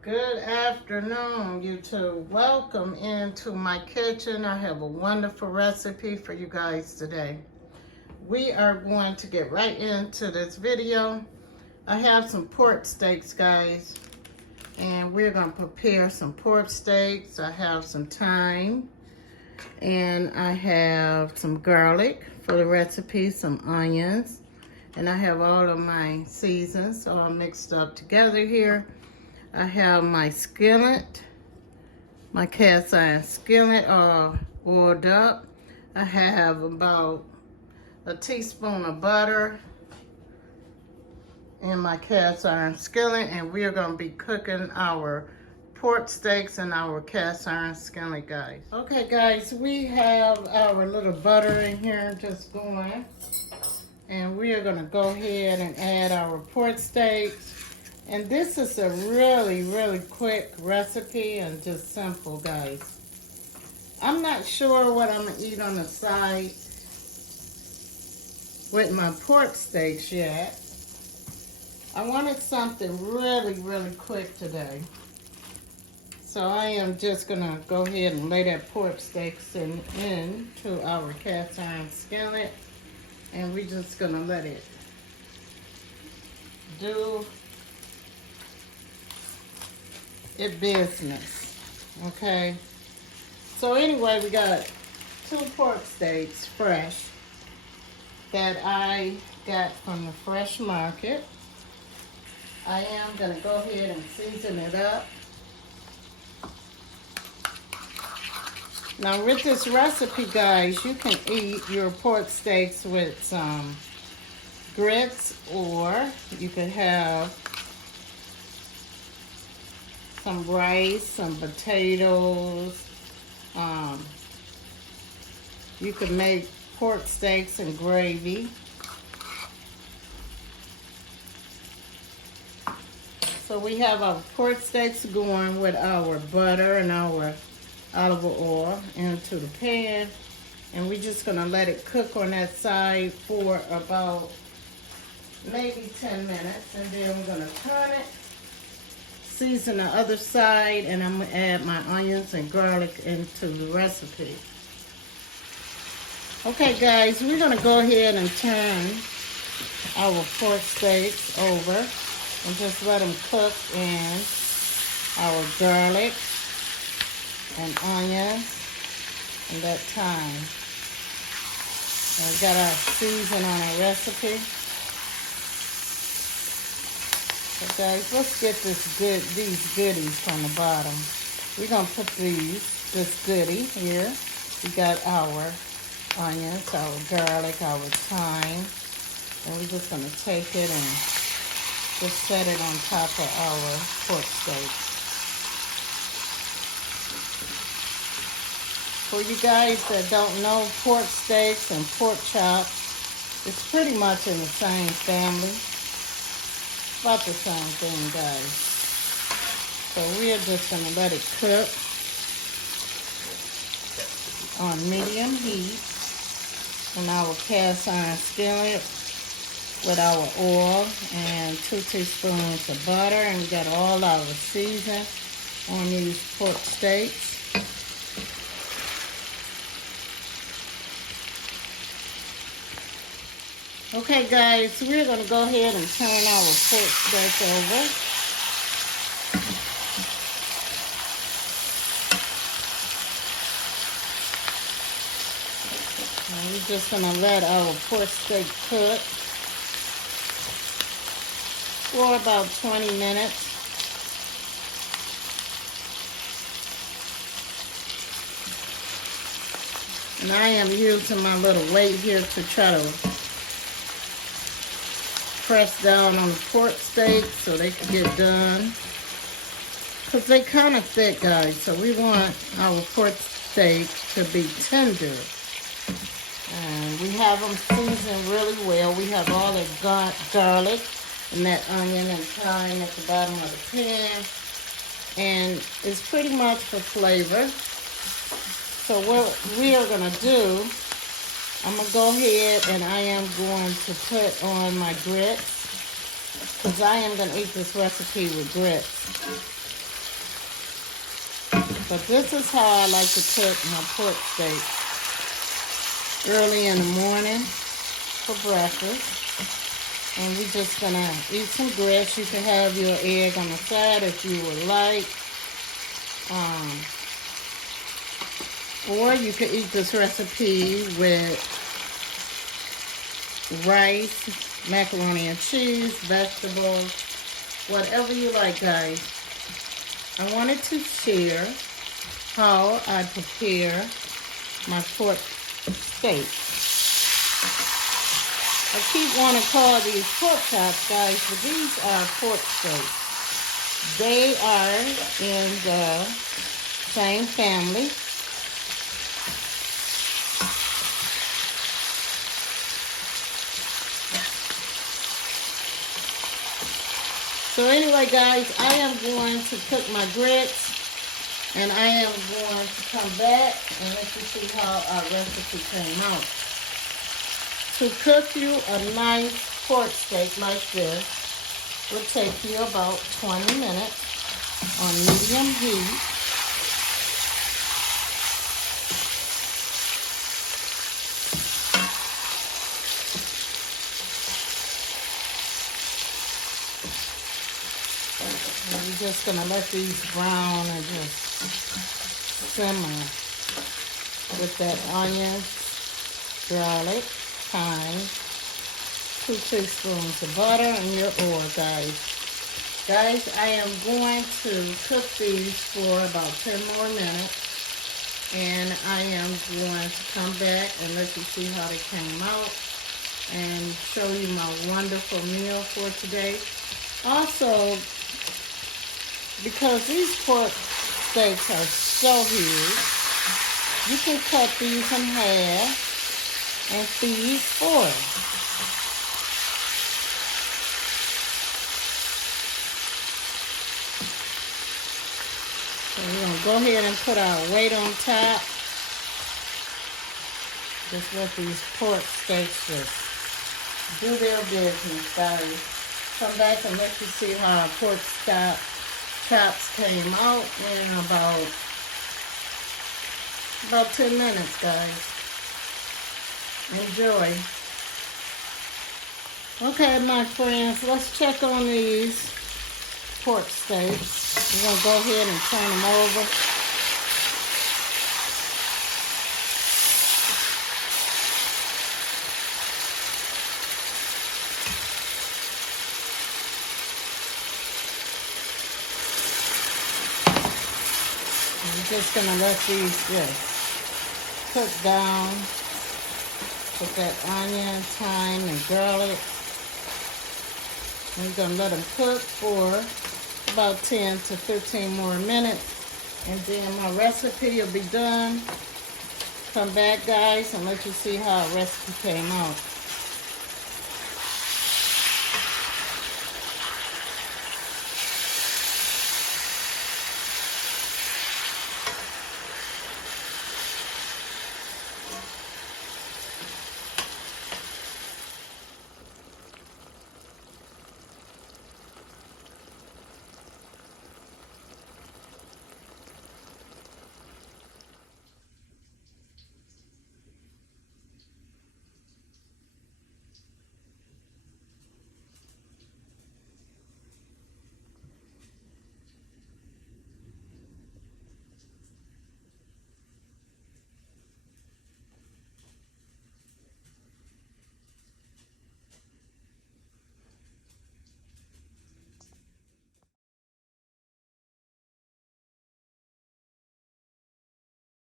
Good afternoon, YouTube. Welcome into my kitchen. I have a wonderful recipe for you guys today. We are going to get right into this video. I have some pork steaks, guys, and we're going to prepare some pork steaks. I have some thyme, and I have some garlic for the recipe, some onions, and I have all of my seasons all mixed up together here. I have my skillet, my cast iron skillet all oiled up. I have about a teaspoon of butter in my cast iron skillet, and we are going to be cooking our pork steaks in our cast iron skillet, guys. Okay, guys, we have our little butter in here just going, and we are going to go ahead and add our pork steaks. And this is a really quick recipe and just simple, guys. I'm not sure what I'm gonna eat on the side with my pork steaks yet. I wanted something really quick today. So I am just gonna go ahead and lay that pork steaks into our cast iron skillet, and we're just gonna let it do it business. Okay, so anyway, we got 2 pork steaks fresh that I got from the fresh market. I am gonna go ahead and season it up. Now with this recipe, guys, you can eat your pork steaks with some grits, or you could have some rice, some potatoes. You could make pork steaks and gravy. So we have our pork steaks going with our butter and our olive oil into the pan, and we're just gonna let it cook on that side for about maybe 10 minutes, and then we're gonna turn it, season the other side, and I'm gonna add my onions and garlic into the recipe. Okay, guys, we're gonna go ahead and turn our pork steaks over and just let them cook in our garlic and onions and that thyme. And we got our season on our recipe. So guys, let's get these goodies from the bottom. We're gonna put this goodie here. We got our onions, our garlic, our thyme, and we're just gonna take it and just set it on top of our pork steak. For you guys that don't know, pork steaks and pork chops, it's pretty much in the same family. About the same thing, guys. So we're just gonna let it cook on medium heat in our cast iron skillet with our oil and 2 teaspoons of butter, and we got all our season on these pork steaks. Okay, guys, we're going to go ahead and turn our pork steak over. And we're just going to let our pork steak cook for about 20 minutes. And I am using my little weight here to try to press down on the pork steaks so they can get done, because they kind of thick, guys, so we want our pork steak to be tender. And we have them seasoned really well. We have all that garlic and that onion and thyme at the bottom of the pan, and it's pretty much for flavor. So what we are going to do, I'm going to go ahead and I am going to put on my grits, because I am going to eat this recipe with grits. But this is how I like to cook my pork steak. Early in the morning for breakfast. And we're just gonna eat some grits. You can have your egg on the side if you would like. Or you can eat this recipe with rice, macaroni and cheese, vegetables, whatever you like, guys. I wanted to share how I prepare my pork steak. I keep wanting to call these pork chops, guys, but these are pork steaks. They are in the same family. So anyway, guys, I am going to cook my grits, and I am going to come back and let you see how our recipe came out. To cook you a nice pork steak like this will take you about 20 minutes on medium heat. And we're just going to let these brown and just simmer with that onion, garlic, thyme, 2 teaspoons of butter, and your oil, guys. Guys, I am going to cook these for about 10 more minutes, and I am going to come back and let you see how they came out and show you my wonderful meal for today. Also, because these pork steaks are so huge, you can cut these in half and feed 4. So we're going to go ahead and put our weight on top. Just let these pork steaks just do their business, guys. Come back and let you see how our pork chops came out in about 10 minutes, guys. Enjoy. Okay, my friends, let's check on these pork steaks. We're going to go ahead and turn them over. I'm just going to let these just cook down. Put that onion, thyme, and garlic. We're going to let them cook for about 10 to 15 more minutes. And then my recipe will be done. Come back, guys, and let you see how our recipe came out.